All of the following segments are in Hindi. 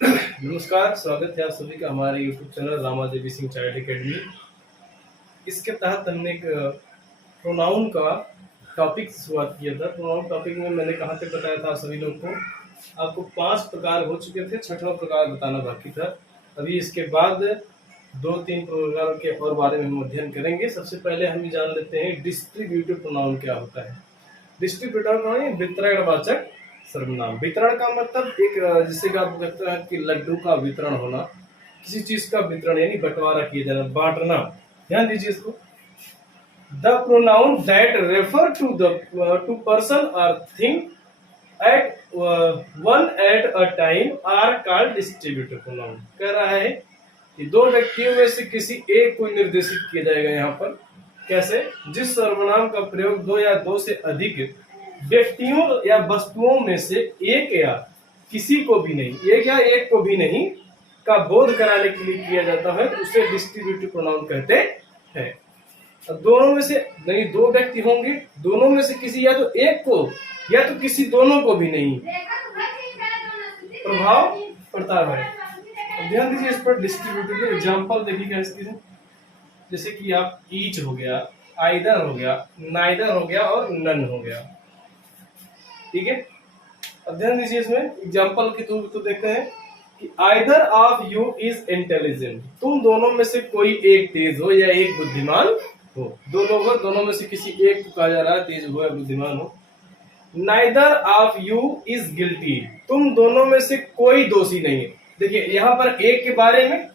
नमस्कार, स्वागत है आप सभी का हमारे YouTube channel Rama Devi Singh child academy. इसके तहत हमने एक प्रोनाउन का टॉपिक शुरुआत किया था। प्रोनाउन टॉपिक में मैंने कहाँ तक बताया था सभी लोग को, आपको 5 प्रकार हो चुके थे, 6वां प्रकार बताना बाकी था। अभी इसके बाद 2-3 प्रकार के और बारे में हम अध्ययन करेंगे। सबसे पहले हम जान लेते हैं डिस्ट्रीब्यूटिव प्रोनाउन क्या होता है। डिस्ट्रीब्यूटिव प्रोनाउन वितरणवाचक सर्वनाम। वितरण का मतलब एक जिससे कि आप कहते हैं कि लड्डू का वितरण होना, किसी चीज का वितरण यानी बंटवारा किया जाना, बांटना। ध्यान दीजिए इसको। The pronoun that refer to person और thing at one at a time are called distributive pronoun. कह रहा है कि दो व्यक्तियों में से किसी एक को निर्देशित किया जाएगा यहाँ पर। कैसे? जिस सर्वनाम का प्रयोग दो या दो से अधिक व्यक्तियों या वस्तुओं में से एक या किसी को भी नहीं, एक या एक को भी नहीं का बोध कराने के लिए किया जाता है, तो उसे डिस्ट्रीब्यूटिव प्रोनाउन कहते हैं। दोनों में से नहीं, दो व्यक्ति होंगे, दोनों में से किसी या तो एक को या तो किसी दोनों को भी नहीं प्रभाव पड़ता है। ध्यान दीजिए इस पर। डिस्ट्रीब्यूटिव के एग्जाम्पल देखिएगा इसकी। जैसे कि आप ईच हो गया, आइदर हो गया, नाइदर हो गया और नन हो गया। ठीक है, अब ध्यान दीजिए इसमें एग्जाम्पल के थ्रू तो देखते हैं कि either of you is intelligent. तुम दोनों में से कोई एक तेज हो या एक बुद्धिमान हो। दो लोग हो, दोनों में से किसी एक को कहा जा रहा है तेज हो या बुद्धिमान हो। Neither of you is guilty. तुम दोनों में से कोई दोषी नहीं है। देखिए यहाँ पर एक के बारे में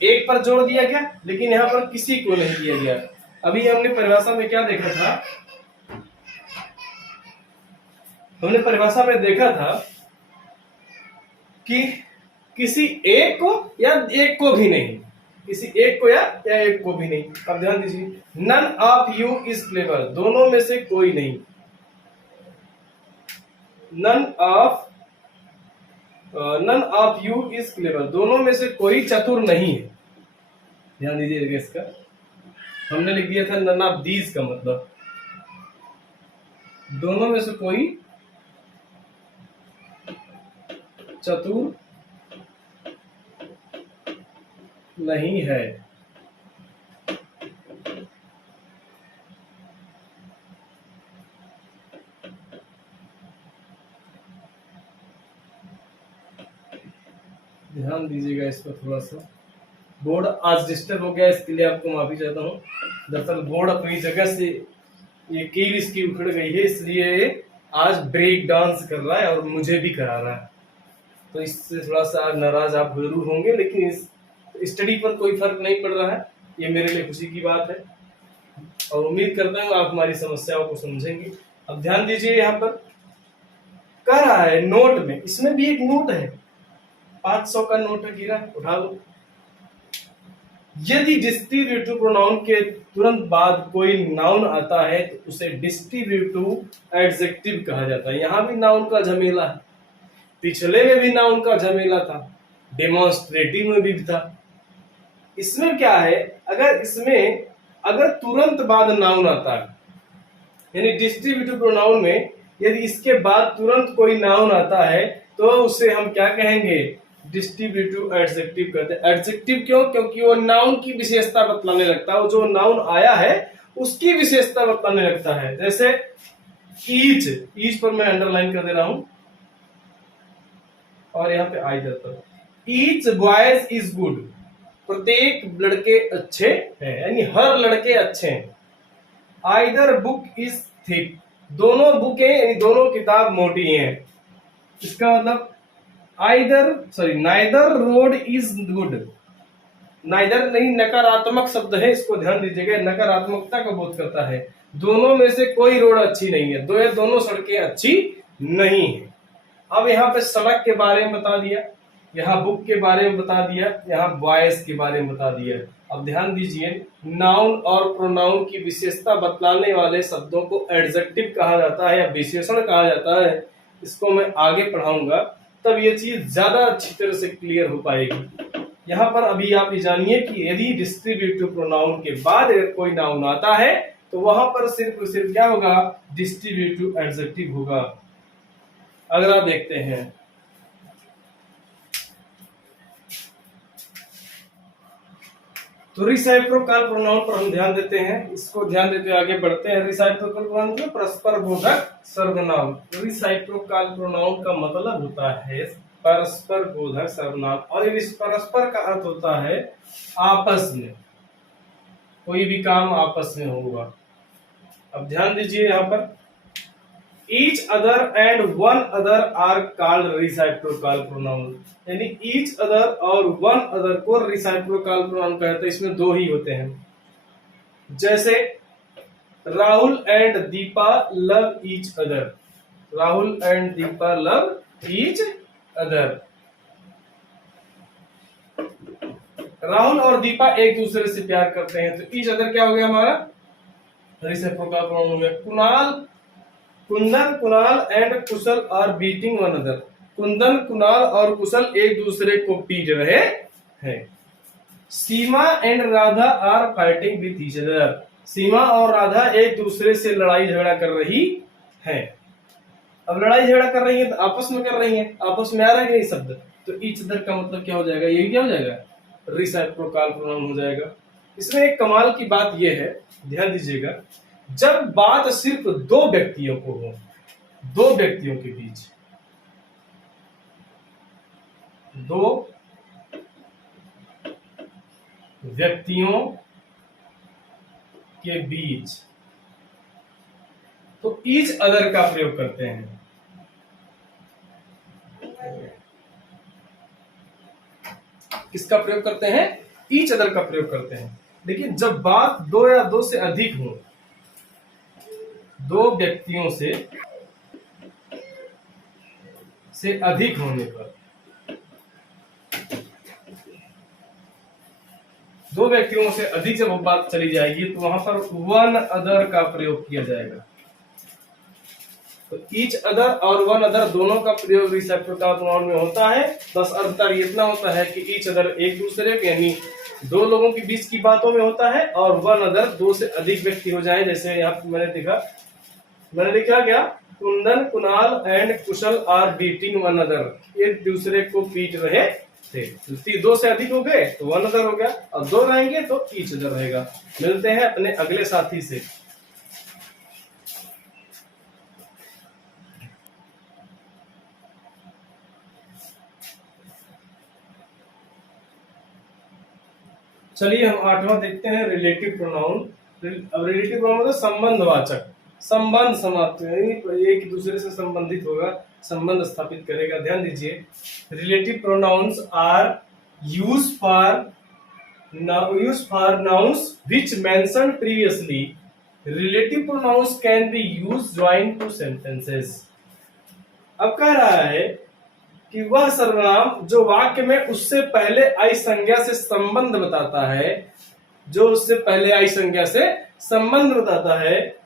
एक पर जोड़ दिया गया, लेकिन यहाँ पर किसी को नहीं दिया गया। अभी हमने परिभाषा में क्या देखा था? हमने परिभाषा में देखा था कि किसी एक को या एक को भी नहीं, किसी एक को या एक को भी नहीं। अब ध्यान दीजिए, none of you is clever. दोनों में से कोई नहीं। None of you is clever. दोनों में से कोई चतुर नहीं है। ध्यान दीजिए इसका। हमने लिख दिया था नन ऑफ दीज का मतलब दोनों में से कोई चतुर नहीं है। ध्यान दीजिएगा इस पर थोड़ा सा। बोर्ड आज डिस्टर्ब हो गया, इसके लिए आपको माफी चाहता हूँ। दरअसल बोर्ड अपनी जगह से ये कील इसकी उखड़ गई है, इसलिए आज ब्रेक डांस कर रहा है और मुझे भी करा रहा है। तो इससे थोड़ा सा नाराज आप जरूर होंगे, लेकिन इस स्टडी पर कोई फर्क नहीं पड़ रहा है। ये मेरे लिए खुशी की बात है और उम्मीद करता हूँ आप हमारी समस्याओं को समझेंगे। अब ध्यान दीजिए, यहाँ पर कह रहा है नोट में, इसमें भी एक नोट है, 500 का नोट है, गिरा, उठा लो। यदि डिस्ट्रीब्यूटिव प्रोनाउन के तुरंत बाद कोई नाउन आता है तो उसे डिस्ट्रीब्यूटिव एडजेक्टिव कहा जाता है। यहां भी नाउन का झमेला है, पिछले में भी नाउन का झमेला था, डेमोन्स्ट्रेटिव में भी था। इसमें क्या है, अगर तुरंत बाद नाउन आता है, यानी डिस्ट्रीब्यूटिव प्रोनाउन में यदि इसके बाद तुरंत कोई नाउन आता है तो उसे हम क्या कहेंगे? डिस्ट्रीब्यूटिव एडजेक्टिव कहते हैं। एडजेक्टिव क्यों? क्योंकि वो नाउन की विशेषता बतलाने लगता है, वो जो नाउन आया है उसकी विशेषता बतलाने लगता है। जैसे ईच पर मैं अंडरलाइन कर दे रहा हूं और यहाँ पे आई जाता है। Each boys is good. प्रत्येक लड़के अच्छे हैं, यानी हर लड़के अच्छे हैं। Either book is thick. दोनों बुकें यानी दोनों किताब मोटी हैं। इसका मतलब neither road is good. Neither नहीं, नकारात्मक शब्द है, इसको ध्यान दीजिएगा, नकारात्मकता का बोध करता है। दोनों में से कोई रोड अच्छी नहीं है, दोनों सड़कें अच्छी नहीं है। अब यहाँ पे सड़क के बारे में बता दिया, यहाँ बुक के बारे में बता दिया, यहाँ बॉयज के बारे में बता दिया। अब ध्यान दीजिए, नाउन और प्रोनाउन की विशेषता बतलाने वाले शब्दों को एडजेक्टिव कहा जाता है या विशेषण कहा जाता है। इसको मैं आगे पढ़ाऊंगा, तब ये चीज ज्यादा अच्छी तरह से क्लियर हो पाएगी। यहाँ पर अभी आप ये जानिए कि यदि डिस्ट्रीब्यूटिव प्रोनाउन के बाद अगर कोई नाउन आता है तो वहां पर सिर्फ क्या होगा? डिस्ट्रीब्यूटिव एडजेक्टिव होगा। अगला देखते हैं, तो रिसाइप्रोकाल प्रोनाउन पर हम ध्यान देते हैं, इसको ध्यान देते हुए आगे बढ़ते हैं। रिसाइप्रोकाल प्रोनाउन मतलब परस्पर बोधक सर्वनाम। रिसाइप्रोकाल प्रोनाउन का मतलब होता है परस्पर बोधक सर्वनाम, और इस परस्पर का अर्थ होता है आपस में, कोई भी काम आपस में होगा। अब ध्यान दीजिए यहाँ पर, each other and one other are called reciprocal pronoun, यानी ईच अदर और वन अदर को रिसाइप्रोकाल प्रोनाउन कहते हैं। इसमें दो ही होते हैं, जैसे Rahul and Deepa love each other, Rahul and Deepa love each other. Rahul और दीपा एक दूसरे से प्यार करते हैं, तो ईच अदर क्या हो गया हमारा, रिसिप्रोकल प्रोनाउन हो गया। Kundan Kunal and Kushal are beating one other, Kundan Kunal और कुशल एक दूसरे को पीट रहे हैं। Seema and Radha are fighting with each other, Seema और राधा एक दूसरे से लड़ाई झगड़ा कर रही है। अब लड़ाई झगड़ा कर रही है तो आपस में कर रही है, आपस में आ रहा है नहीं शब्द, तो ईच अदर का मतलब क्या हो जाएगा, यही क्या हो जाएगा, रिसिप्रोकल प्रोनाउन हो जाएगा। इसमें एक कमाल की बात यह है, ध्यान दीजिएगा, जब बात सिर्फ दो व्यक्तियों को हो, दो व्यक्तियों के बीच, दो व्यक्तियों के बीच, तो ईच अदर का प्रयोग करते हैं। किसका प्रयोग करते हैं, ईच अदर का प्रयोग करते हैं। लेकिन जब बात दो या दो से अधिक हो, दो व्यक्तियों से अधिक होने पर, दो व्यक्तियों से अधिक जब बात चली जाएगी तो वहां पर वन अदर का प्रयोग किया जाएगा। तो ईच अदर और वन अदर दोनों का प्रयोग रिसिप्रोकल प्रोनाउन में होता है। बस अंतर इतना होता है कि ईच अदर एक दूसरे के यानी दो लोगों के बीच की बातों में होता है, और वन अदर दो से अधिक व्यक्ति हो जाए। जैसे यहाँ मैंने लिखा क्या, Kundan Kunal and Kushal are beating one other, एक दूसरे को पीट रहे थे। तो दो से अधिक हो गए तो वन अदर हो गया, और दो रहेंगे तो ईच अदर रहेगा। मिलते हैं अपने अगले साथी से। चलिए हम आठवां देखते हैं, रिलेटिव प्रोनाउन। रिलेटिव प्रोनाउन मतलब संबंधवाचक, संबंध समाप्त, एक दूसरे से संबंधित होगा, संबंध स्थापित करेगा। ध्यान दीजिए, relative pronouns are use for nouns which mentioned previously. Relative pronouns can be used join to sentences. अब कह रहा है कि वह सर्वनाम जो वाक्य में उससे पहले आई संज्ञा से संबंध बताता है, जो उससे पहले आई संज्ञा से संबंध बताता है,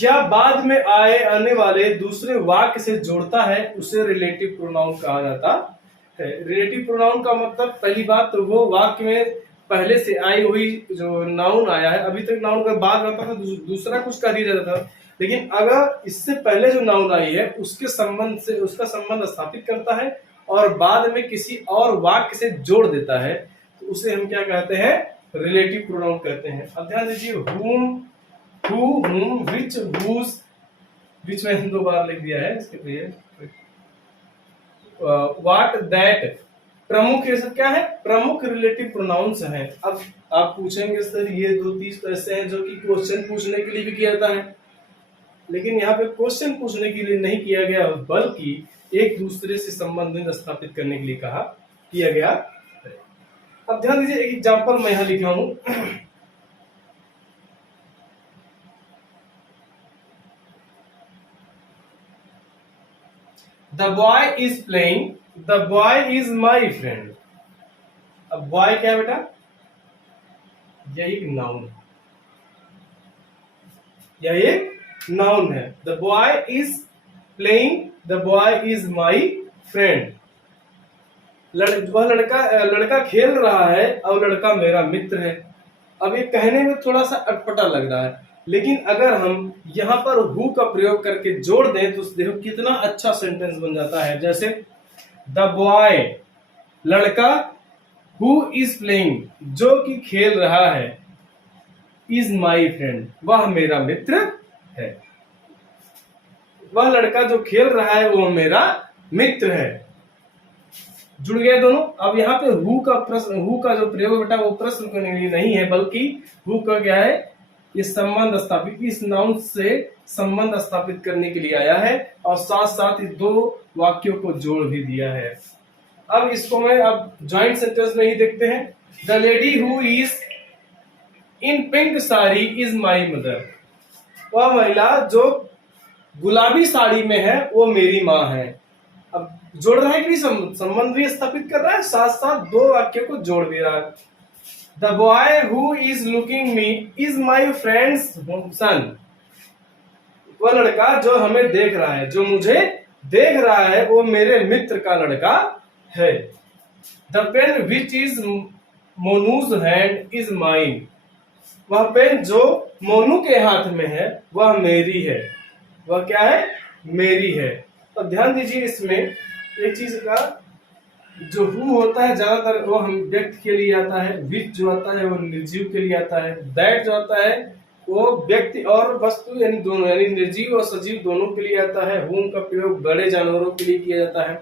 या बाद में आने वाले दूसरे वाक्य से जोड़ता है, उसे रिलेटिव प्रोनाउन कहा जाता है। रिलेटिव प्रोनाउन का मतलब, पहली बात तो वो वाक्य में पहले से आई हुई जो नाउन आया है, अभी तक नाउन का बाद रहता था, दूसरा कुछ कर ही रहता था, लेकिन अगर इससे पहले जो नाउन आई है उसके संबंध से उसका संबंध स्थापित करता है और बाद में किसी और वाक्य से जोड़ देता है, तो उसे हम क्या कहते हैं, रिलेटिव प्रोनाउन कहते हैं। अब ध्यान दीजिए, whom, who, whom, which, whose, which में दो बार लिख दिया है, इसके लिए what, that, प्रमुख, ये सब क्या है, प्रमुख रिलेटिव प्रोनाउंस हैं। अब आप पूछेंगे सर ये दो तीस ऐसे हैं जो कि क्वेश्चन पूछने के लिए भी किया जाता है, लेकिन यहाँ पे क्वेश्चन पूछने के लिए नहीं किया गया, बल्कि एक दूसरे से संबंध स्थापित करने के लिए किया गया। अब ध्यान दीजिए, एक एग्जांपल मैं यहाँ लिखा हूं, the boy is playing, the boy is my friend. अब बॉय क्या है बेटा, यह एक नाउन है, यह एक नाउन है। The boy is playing, the boy is my friend. वह लड़का खेल रहा है और लड़का मेरा मित्र है। अब ये कहने में थोड़ा सा अटपटा लग रहा है, लेकिन अगर हम यहाँ पर हु का प्रयोग करके जोड़ दें तो देखो कितना अच्छा सेंटेंस बन जाता है। जैसे द बॉय, लड़का, हु इज प्लेइंग, जो कि खेल रहा है, इज माई फ्रेंड, वह मेरा मित्र है। वह लड़का जो खेल रहा है वो मेरा मित्र है। जुड़ गए दोनों। अब यहाँ पे हु का प्रश्न, हु का जो प्रयोग बेटा वो प्रश्न के लिए नहीं है, बल्कि हु का क्या है, ये संबंध स्थापित, इस नाउन से संबंध स्थापित करने के लिए आया है और साथ साथ इस दो वाक्यों को जोड़ भी दिया है। अब इसको मैं अब ज्वाइंट सेंटेंस में ही देखते हैं। The lady who is in pink sari is my mother, वह महिला जो गुलाबी साड़ी में है वो मेरी माँ है। अब जोड़ रहा है कि संबंध भी स्थापित कर रहा है, साथ साथ दो वाक्य को जोड़ भी रहा है। The boy who is looking me is my friend's son, वह लड़का जो हमें देख रहा है, जो मुझे देख रहा है, वो मेरे मित्र का लड़का है। The pen which is Monu's hand is mine, वह पेन जो मोनू के हाथ में है वह मेरी है। वह क्या है, मेरी है। अब ध्यान दीजिए इसमें एक चीज का, जो हु होता है ज्यादातर वो हम व्यक्ति के लिए आता है, विच जो आता है वो निर्जीव के लिए आता है, दैट जो आता है वो व्यक्ति और वस्तु यानी दोनों, यानी निर्जीव और सजीव दोनों के लिए आता है। हुम का प्रयोग बड़े जानवरों के लिए किया जाता है।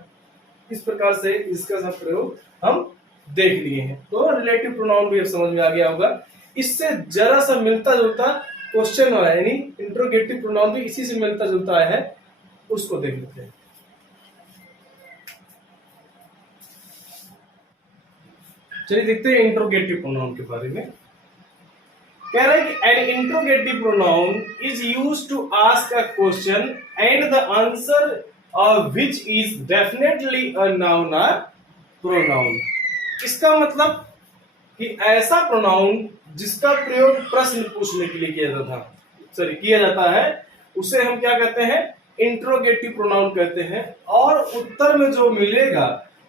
इस प्रकार से इसका सब प्रयोग हम देख लिए हैं। तो रिलेटिव प्रोनाउन भी अब समझ में आ गया होगा। इससे जरा सा मिलता जुलता क्वेश्चन है, यानी इंट्रोगेटिव प्रोनाउन भी इसी से मिलता जुलता है, उसको देख लेते हैं। चलिए देखते हैं इंट्रोगेटिव प्रोनाउन के बारे में। कह रहा है कि an interrogative pronoun is used to ask a question and the answer of which is definitely a noun और प्रोनाउन। इसका मतलब कि ऐसा प्रोनाउन जिसका प्रयोग प्रश्न पूछने के लिए किया जाता है, उसे हम क्या कहते हैं, इंट्रोगेटिव प्रोनाउन कहते हैं। और उत्तर में जो मिलेगा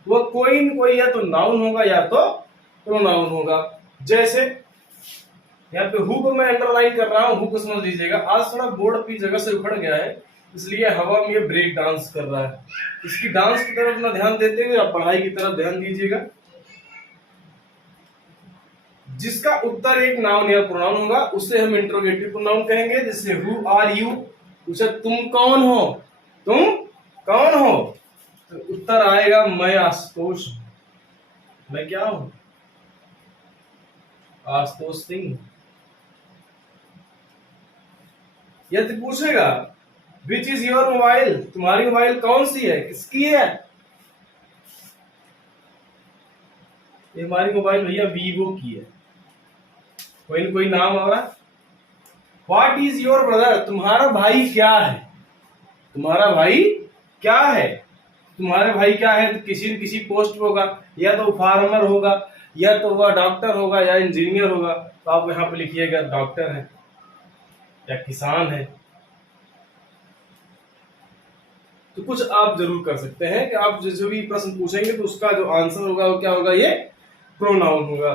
वो कोई न कोई या तो नाउन होगा या तो प्रोनाउन होगा। जैसे यहाँ पे हु को मैं अंडरलाइन कर रहा हूं, हु को समझ लीजिएगा। आज थोड़ा बोर्ड अपनी जगह से उखड़ गया है, इसलिए हवा में ये ब्रेक डांस कर रहा है। इसकी डांस की तरफ ना ध्यान देते हुए आप पढ़ाई की तरफ ध्यान दीजिएगा। जिसका उत्तर एक नाउन या प्रोनाउन होगा उसे हम इंट्रोगेटिव प्रोनाउन कहेंगे। जैसे हु आर यू, पूछा तुम कौन हो, तुम कौन हो, तो उत्तर आएगा मैं आशुतोष हूं। मैं क्या हूं, आशुतोष सिंह। यदि पूछेगा विच इज योर मोबाइल, तुम्हारी मोबाइल कौन सी है, किसकी है, ये हमारी मोबाइल भैया वीवो की है। कोई न कोई नाम आ रहा है। व्हाट इज योर ब्रदर, तुम्हारा भाई क्या है, तुम्हारा भाई क्या है, तुम्हारे भाई क्या है, तो किसी न किसी पोस्ट पे होगा, या तो फार्मर होगा, या तो वह डॉक्टर होगा, या इंजीनियर होगा। तो आप यहाँ पे लिखिएगा डॉक्टर है या किसान है। तो कुछ आप जरूर कर सकते हैं कि आप जो भी प्रश्न पूछेंगे तो उसका जो आंसर होगा वो क्या होगा, ये प्रोनाउन होगा।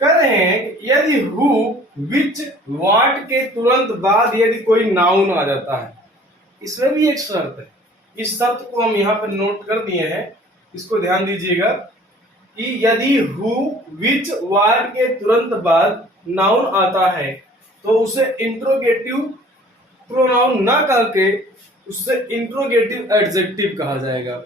कह रहे हैं यदि हु विच व्हाट के तुरंत बाद यदि कोई नाउन आ जाता है, इसमें भी एक शर्त है। इस शर्त को हम यहाँ पर नोट कर दिए हैं, इसको ध्यान दीजिएगा कि यदि हु विच व्हाट के तुरंत बाद नाउन आता है तो उसे इंट्रोगेटिव प्रोनाउन ना करके उससे इंट्रोगेटिव एडजेक्टिव कहा जाएगा।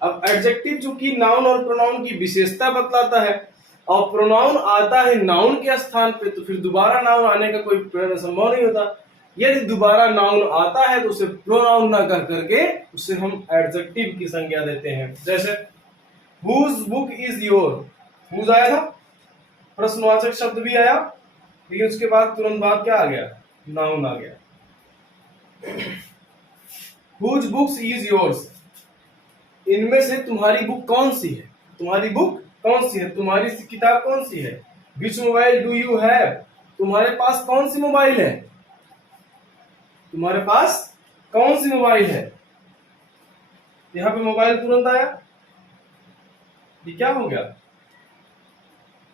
अब एडजेक्टिव चूंकि नाउन और प्रोनाउन की विशेषता बतलाता है और प्रोनाउन आता है नाउन के स्थान पे, तो फिर दोबारा नाउन आने का कोई संभव नहीं होता। यदि दोबारा नाउन आता है तो उसे प्रोनाउन ना कर करके उसे हम एडजेक्टिव की संज्ञा देते हैं। जैसे whose book is your, whose आया था, प्रश्नवाचक शब्द भी आया, लेकिन उसके बाद तुरंत बाद क्या आ गया, नाउन आ गया। हुज बुक्स इज योर्स, इनमें से तुम्हारी बुक कौन सी है, तुम्हारी बुक कौन सी है, तुम्हारी किताब कौन सी है। विच मोबाइल डू यू हैव, तुम्हारे पास कौन सी मोबाइल है, तुम्हारे पास कौन सी मोबाइल है। यहां पे मोबाइल तुरंत आया, ये क्या हो गया,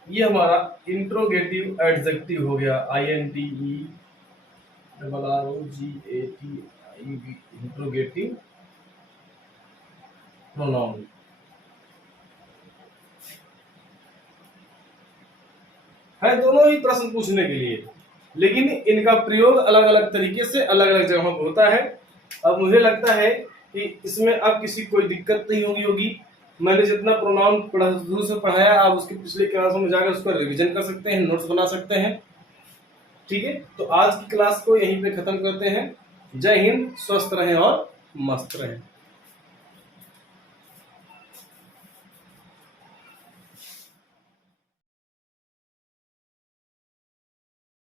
ये हमारा इंट्रोगेटिव एडजेक्टिव हो गया। INTERROGATIV, interrogative pronoun. है दोनों ही प्रश्न पूछने के लिए, लेकिन इनका प्रयोग अलग अलग तरीके से अलग अलग जगहों पर होता है। अब मुझे लगता है कि इसमें अब किसी कोई दिक्कत नहीं होगी। मैंने जितना प्रोनाउन शुरू से पढ़ाया, आप उसके पिछले क्लासों में जाकर उसका रिवीजन कर सकते हैं, नोट्स बना सकते हैं। ठीक है, तो आज की क्लास को यहीं पे खत्म करते हैं। जय हिंद, स्वस्थ रहें और मस्त रहें।